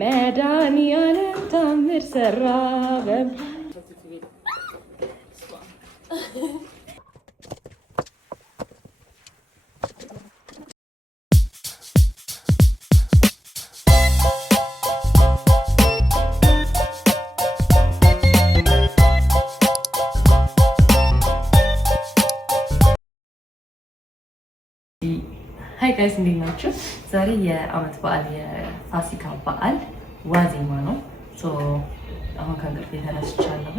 መድኃኒዓለም ታምር ሰራ። ሀይ ጋይስ እንዴት ናችሁ? ዛሬ የአመት በዓል የፋሲካ በዓል ዋዜማ ነው። አሁን ከእንቅልፍ የተነስቻለሁ።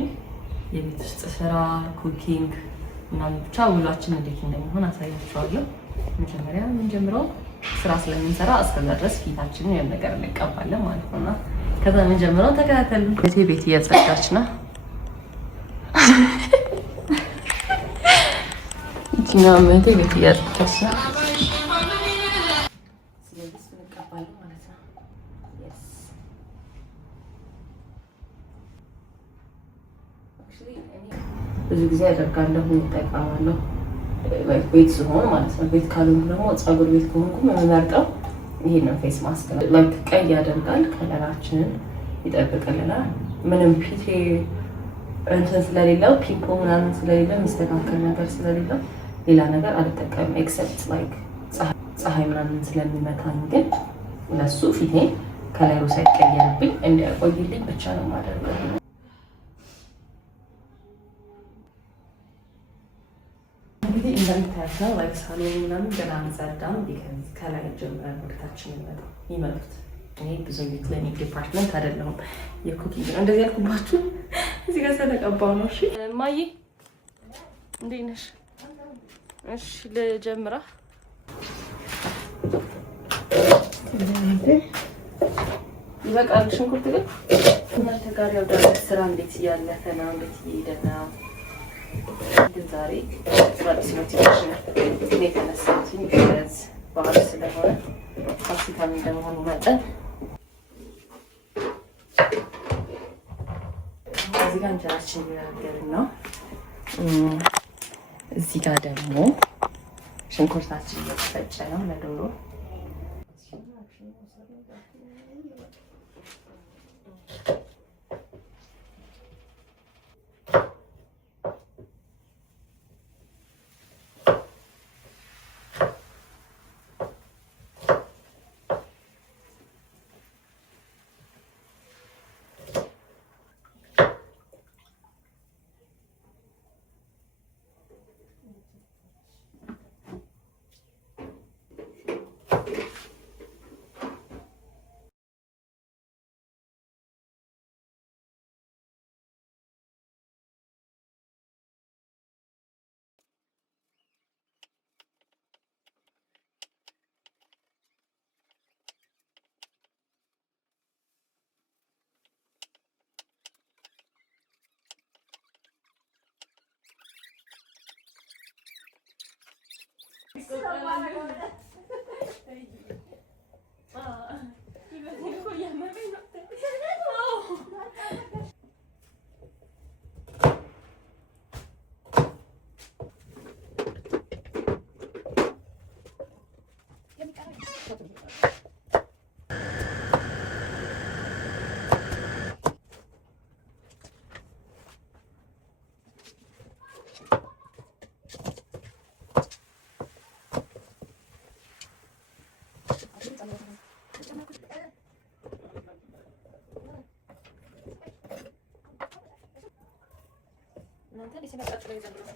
የቤት ውስጥ ስራ ኩኪንግ ምናምን ብቻ ውሏችን እንዴት እንደሚሆን አሳያችኋለሁ። መጀመሪያ የምንጀምረው ስራ ስለምንሰራ እስከዛ ድረስ ፊታችንን የሆነ ነገር እንቀባለን ማለት ነው። እና ከዛ የምንጀምረው ተከታተሉ። ቤት እያጸዳች ነው። ይችኛው ቤት እያጸዳች ነው። ብዙ ጊዜ አደርጋለሁ እጠቀማለሁ ቤት ሲሆን ማለት ነው። ቤት ካልሆንኩ ደግሞ ፀጉር ቤት ከሆንኩ የምመርጠው ይሄንን ፌስ ማስክ ነው። ላይክ ቀይ ያደርጋል፣ ከለራችንን ይጠብቅልናል። ምንም ፊቴ እንትን ስለሌለው ፒምፖ ምናምን ስለሌለው የሚስተካከል ነገር ስለሌለው ሌላ ነገር አልጠቀምም ኤክሰፕት ላይክ ፀሐይ ምናምን ስለሚመታኝ፣ ግን ለሱ ፊቴን ከለሩ ሳይቀየርብኝ እንዲያቆይልኝ ብቻ ነው የማደርገው። እንግዲህ እንደምታያቸው ላይክ ሳሎን ምናምን ገና አንጸዳም። ቢካዝ ከላይ ጀምረን ወደታችን የሚመጡት እኔ ብዙ ክሊኒክ ዲፓርትመንት አይደለሁም። የኩኪንግ ነው እንደዚህ ያልኩባችሁ እዚህ ጋር ስለቀባው ነው። እሺ ማዬ እንዴት ነሽ? እሺ ልጀምራ። ይበቃል ሽንኩርት ግን እናንተ ጋር ያው ደግሞ ስራ እንዴት እያለፈ ነው? እንዴት እየሄደ ነው? ዛሬ አዲስ ኖቲፊኬሽን የተነሳሁትኝ በዓል ስለሆነ ፋሲካም እንደመሆኑ መጠን እዚህ ጋር እንጀራችን እየጋገርን ነው። እዚህ ጋር ደግሞ ሽንኩርታችን እየተፈጨ ነው ለዶሮ። እናንተ ዲሲመጣችሁ ላይ ዘንድሮ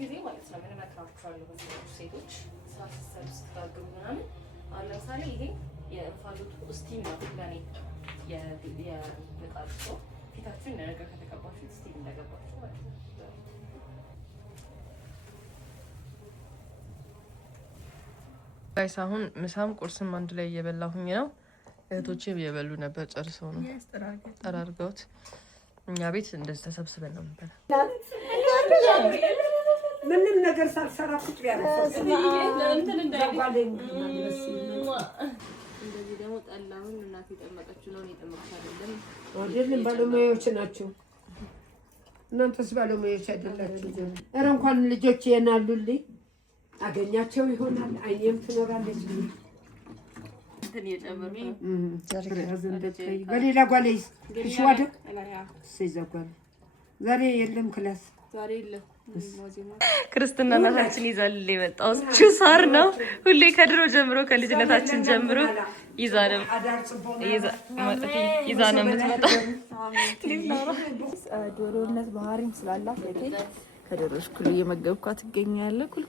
ጊዜ ማለት ነው። ምን መክራችኋለሁ ሴቶች ስራ ስትሰሩ ስትጋግሩ ምናምን። አሁን ለምሳሌ ይሄ የእንፋሎቱ ስቲም ነው ለኔ የምጣድ ሰው ፊታችሁን ነገር ከተቀባችሁ ስቲም እንደገባችሁ ማለት ነው። ጋይስ አሁን ምሳም ቁርስም አንድ ላይ እየበላሁኝ ነው። እህቶቼም እየበሉ ነበር ጨርሰው ነው ጠራርገውት። እኛ ቤት እንደዚህ ተሰብስበን ነው የምንበላው። ምንም ነገር ሳልሰራ ቁጥር ያረፈው እንደዚህ ደግሞ ጠላሁን እናቴ ጠመቀችው ነው የጠመቀች አይደለም። አይደለም ባለሙያዎች ናቸው። እናንተስ ባለሙያዎች አይደላችሁ? ኧረ እንኳን ልጆች የናሉልኝ አገኛቸው ይሆናል። አይኔም ትኖራለች። እንትን እየጨመርኩ በሌላ ጓሌስ ሽዋደ ሲዘጓል ዛሬ የለም ክላስ ዛሬ የለም። ክርስትና እናታችን ይዛል የመጣው ሳር ነው። ሁሌ ከድሮ ጀምሮ ከልጅነታችን ጀምሮ ይዛ ነው የምትመጣው። ዶሮነት ባህሪም ስላላት ከዶሮች ኩል እየመገብኳት ትገኛለህ። ኩል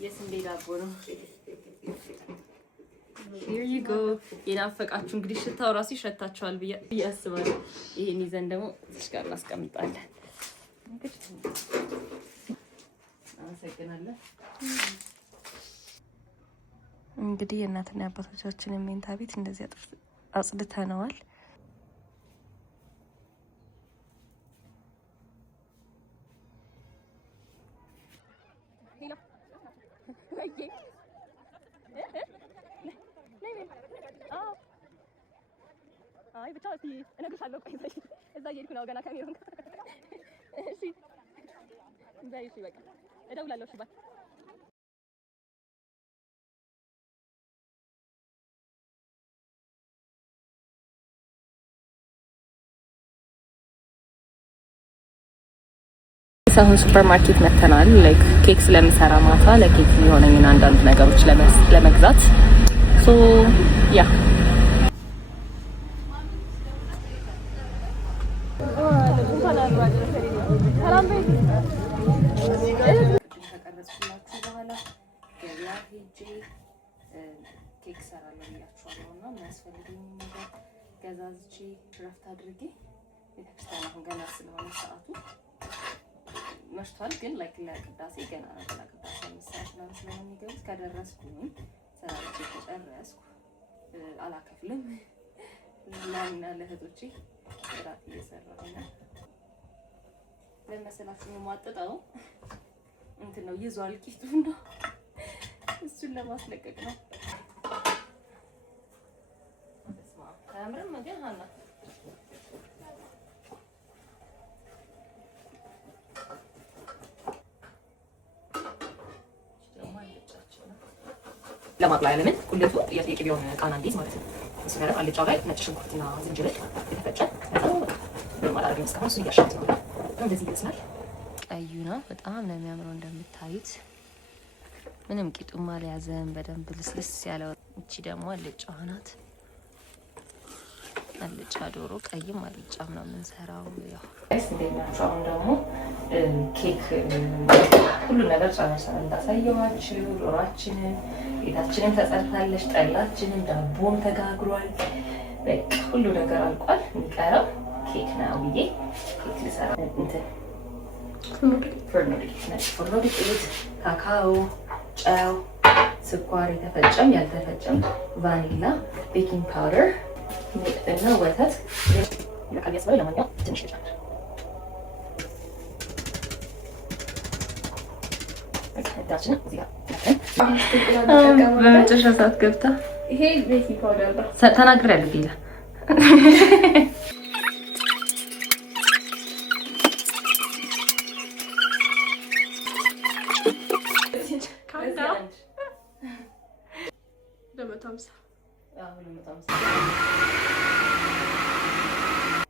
የስንዴ ዳቦ ነው። Here you go. የናፈቃችሁ እንግዲህ ሽታው ራሱ ይሸታችኋል ብዬ አስባለሁ። ይሄን ይዘን ደግሞ እዚህ ጋር እናስቀምጣለን። እንግዲህ የእናትና የአባቶቻችንን መኝታ ቤት እንደዚህ አጽድተነዋል። አይ ብቻ እስቲ እነግርሻለሁ። ቆይ እዛ እየሄድኩ ነው ገና ካሜራውን። እሺ በይ እሺ በቃ እደውላለሁ። እሺ ባይ። አሁን ሱፐር ማርኬት መተናል። ላይክ ኬክ ስለምሰራ ማታ ለኬክ የሚሆነኝን አንዳንድ ነገሮች ለመግዛት ሶ ያ ኬክ ሰራለሁ ብያችኋለሁ እና የሚያስፈልገኝ ነገር ገዛዝቼ ድራፍት አድርጌ ቤተክርስቲያን አሁን ገና ስለሆነ ሰዓቱ መሽቷል፣ ግን ላይክ ለቅዳሴ ገና ነው። ለቅዳሴ መስራት ስለሆነ የሚገቡት ከደረስኩኝ ሰራቼ ከጨረስኩ አላከፍልም። ለእናና ለእህቶቼ እራት እየሰራሁ ነው። ለመሰላችሁ የማጥጠው እንትን ነው ይዟል ቂጡ ነው። እሱን ለማስለቀቅ ነው። አያምርም ግን ሀና ለማቅላያ ለምን ቁሌቱ የቅቤውን ቃና እንዲይዝ ማለት ነው። እሱ ነገር አልጫው ላይ ነጭ ሽንኩርትና ዝንጅብል የተፈጨ ማላረግ እስካሁን እሱ እያሻት ነው። እንደዚህ ይመስላል። ቀዩ ነው በጣም ነው የሚያምረው። እንደምታዩት ምንም ቂጡም አልያዘም። በደንብ ልስልስ ያለው። እቺ ደግሞ አልጫዋ ናት። አልጫ ዶሮ ቀይም አልጫም ነው የምንሰራው። ያው እንደናቸው አሁን ደግሞ ኬክ ሁሉ ነገር ጨርሰን እንዳሳየዋችሁ ዶሮአችንን ቤታችንን ተጸድታለች፣ ጠላችንን ዳቦም ተጋግሯል። በቃ ሁሉ ነገር አልቋል። የሚቀረው ኬክ ነው ብዬ ኬክ ልሰራ እንትን ፎርኖ ዱቄት፣ ካካኦ፣ ጨው፣ ስኳር የተፈጨም ያልተፈጨም፣ ቫኒላ፣ ቤኪንግ ፓውደር እና ወተት ይበቃል ያስባል። ለማንኛውም ትንሽ ልጨምር። በመጨረሻ ሰዓት ገብታ ይሄ ቤኪንግ ፓውደር ነው ተናግሬያለሁ ቢላ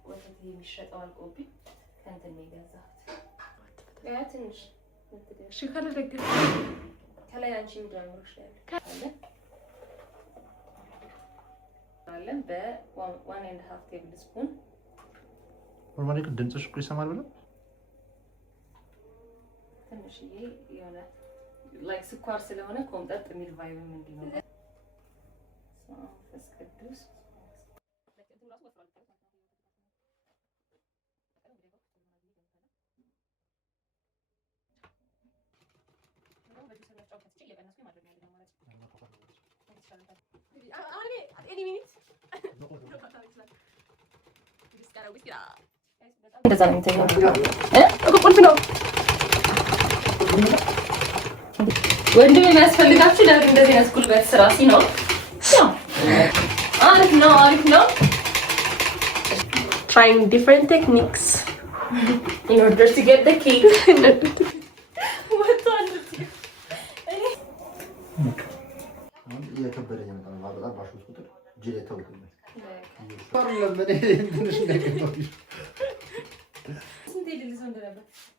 ወተት የሚሸጠው አልቆብኝ ከእንትን ነው የገዛሁት። ትንሽ ከላይ አንቺ የሚጀምሩሽ ያለ እናደርጋለን በ1.5 ቴብል ስፑን። ኖርማሊ ድምፅሽ እኮ ይሰማል ብለው ትንሽዬ የሆነ ላይክ ስኳር ስለሆነ ኮምጠጥ የሚል ቫይብም እንዲኖር መንፈስ ቅዱስ እንደዛ ነው የሚተኛው። ቁልፍ ነው ወንድም የሚያስፈልጋችሁ ለምን እንደዚህ አይነት ጉልበት ስራ ሲኖር አሪፍ ነው። Trying different techniques in order to get the cake. እየከበደኝ ነው በጣም ባሽኩት ቁጥር እጄ ላይ ተውኩኝ።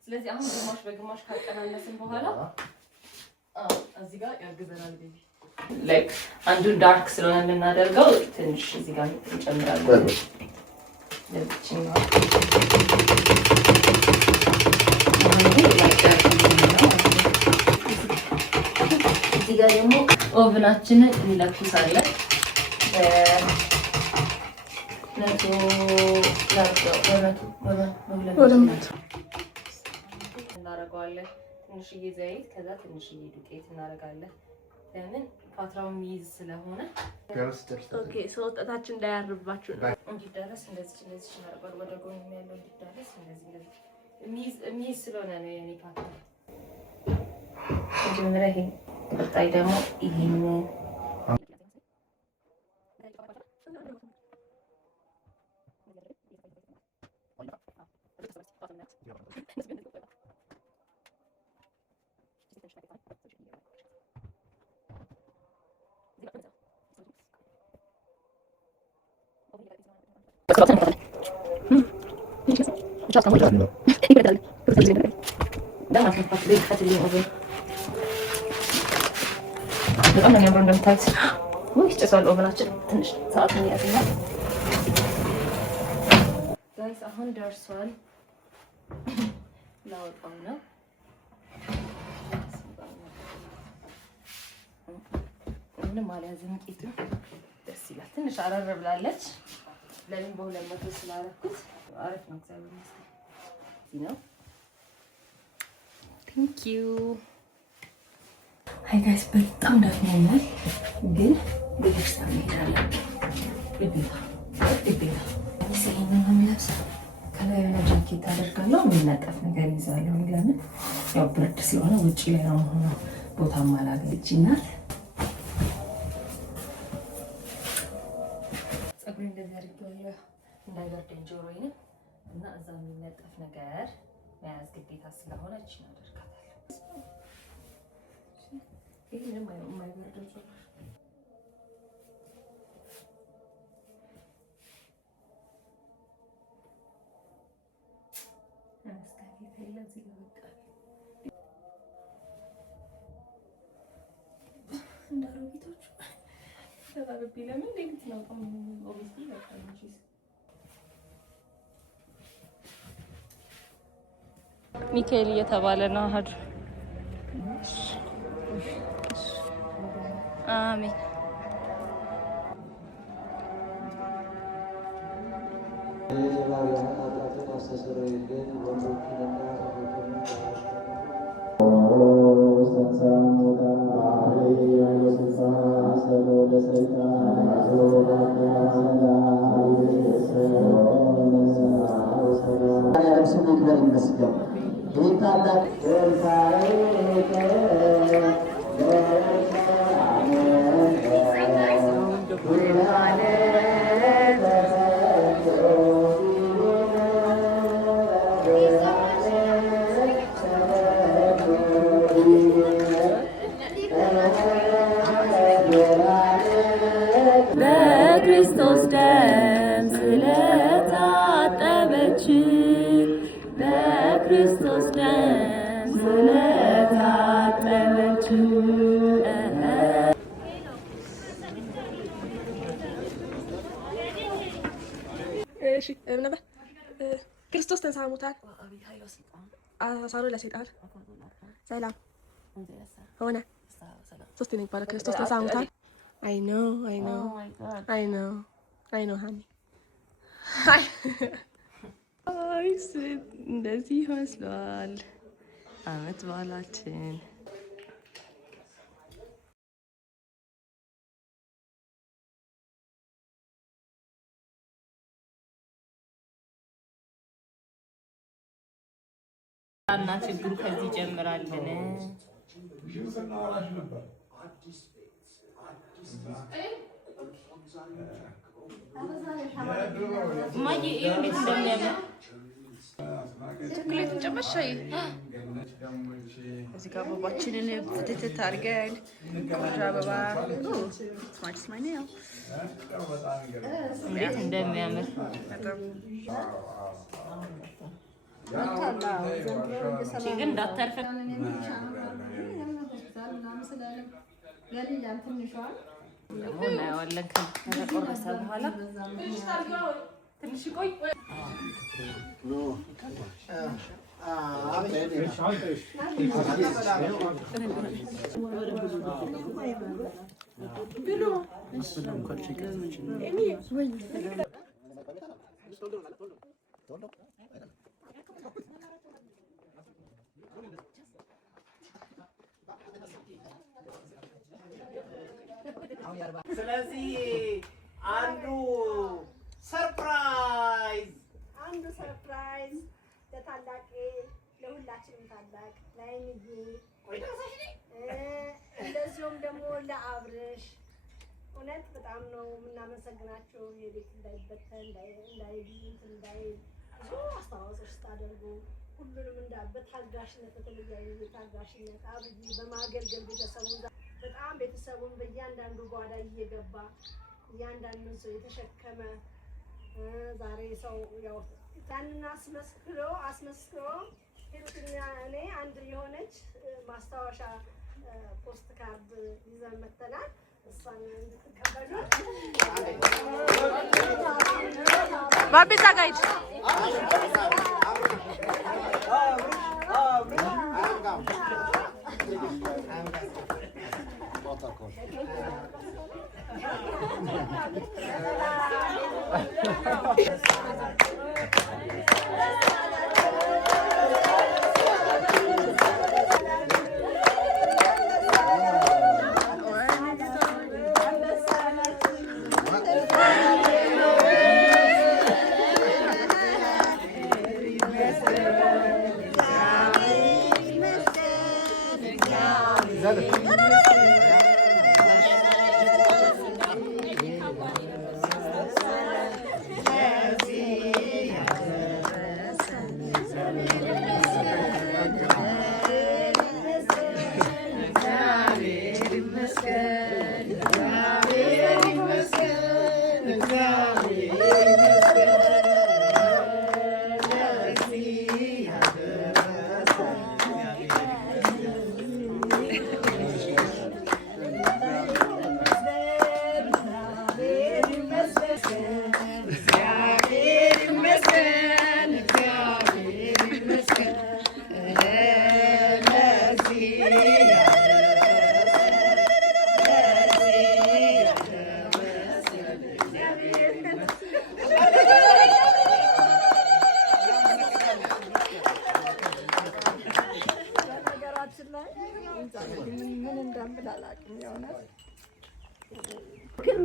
ስለዚህ አሁን ግማሽ በግማሽ ካቀናነስን በኋላ እዚህ ጋር ያግዘናል። ቤቢ ላይክ አንዱን ዳርክ ስለሆነ የምናደርገው ትንሽ እዚህ ጋር እንጨምራለን። እዚህ ጋር ደግሞ ኦቭናችንን እንለኩሳለን። እናደርገዋለን። ትንሽዬ ዘይት ከዛ ትንሽዬ ዱቄት እናደርጋለን። ለምን ፓትራው የሚይዝ ስለሆነ ወጣታችን እንዳያርባችሁ ነው እንዲደረስ እንደዚህ እናደርገዋለን። ወደ ጎን ያለው እንዲደረስ እንደዚህ የሚይዝ ስለሆነ ነው የኔ ፓትራ። መጀመሪያ ይሄ ቀጣይ ደግሞ ይሄንን በጣም ነው የሚያምረው። እንደምታዩት ወይ ጭሷል። ኦቨናችን ትንሽ ሰዓት ያዝና ጋይስ አሁን ደርሷል። ላወጣው ነው። ምንም አልያዝም። ቂጡ ደስ ይላል። ትንሽ አረር ብላለች። ለምን በ200 ስላደረኩት አሪፍ ነው። እግዚአብሔር ይመስገን ነው። ቴንክ ዩ ሃይ ጋይስ በጣም ደክሞኛል፣ ግን ቤተክርስቲያን እንሄዳለን። ግዴታ ይሄንን ነው የምለብሰው። ከላይ የሆነ ጃኬት አደርጋለሁ፣ የሚነጠፍ ነገር ይዛለሁ። ለምን ያው ብርድ ስለሆነ ውጭ ላይ ነው ሆኖ ቦታ ማላገች ናት። ፀጉሬን እንደዚህ አድርጌዋለሁ እንዳይበርደኝ ጆሮዬን እና እዛ የሚነጠፍ ነገር መያዝ ግዴታ ስለሆነ እቺን አደርጋታለሁ። ይሄ ምንም የማይበርደው ጆሮ እንዳሮጊቶቹ ተባብቢ ለምን ሌሊት ነው ኦብቪስሊ በቃ ሚካኤል እየተባለ ነው። አሃዱ አሜን። በክርስቶስ ደም ስለታጠበች በክርስቶስ ደም ስለታጠበች እሺ ነበር ክርስቶስ ተንሥአ እሙታን አሳሮ ለሰይጣን ሰላም ሆነ። ሶስት ነው የሚባለው ክርስቶስ ተንሥአ እሙታን። አይ ኖ ሃኒ አይስ እንደዚህ ይመስላል አመት በዓላችን። እና ችግሩ ከዚህ ይጀምራልን? ማዬ እንዴት እንደሚያምር ቸኮሌቱን ጨመር ሻይ እዚህ ጋር አበባችንን ፍትትት አድርገን ቆንጆ አበባ እንዴት እንደሚያምር ግን እንዳታርፍ ደግሞ እናየዋለን ከተቆረሰ በኋላ ትንሽ ቆይ። ስለዚህ አንዱ ሰርፕራይዝ ለታላቅ ለሁላችንም ታላቅ ለአይንዬ እንደዚሁም ደግሞ ለአብርሽ እውነት በጣም ነው የምናመሰግናቸው። የቤት እንዳይበተን እንዳይ ብዙ አስተዋጽኦ ስታደርጉ ሁሉንም በታጋሽነት በተለያዩ ታጋሽነት አብይ በማገልገል ቤተሰቡ በጣም ቤተሰቡን በእያንዳንዱ ጓዳ እየገባ እያንዳንዱን ሰው የተሸከመ ዛሬ ሰው ያው ያንን አስመስክሮ ሄዱትና እኔ አንድ የሆነች ማስታወሻ ፖስት ካርድ ይዘን መተናል። እሷን እንድትቀበሉ ባቢሳ ጋይድ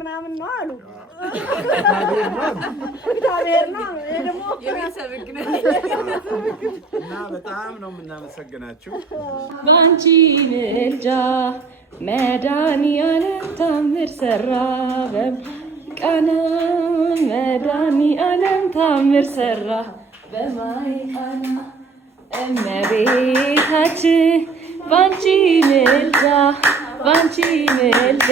ምናምን ነው አሉ። እግዚአብሔር ነው ደግሞ የቤተሰብ እና በጣም ነው የምናመሰግናችሁ። ባንቺ ምልጃ መድኃኒዓለም ታምር ሰራ በቃና መድኃኒዓለም ታምር ሰራ በማይ ቃና እመቤታችን ባንቺ ምልጃ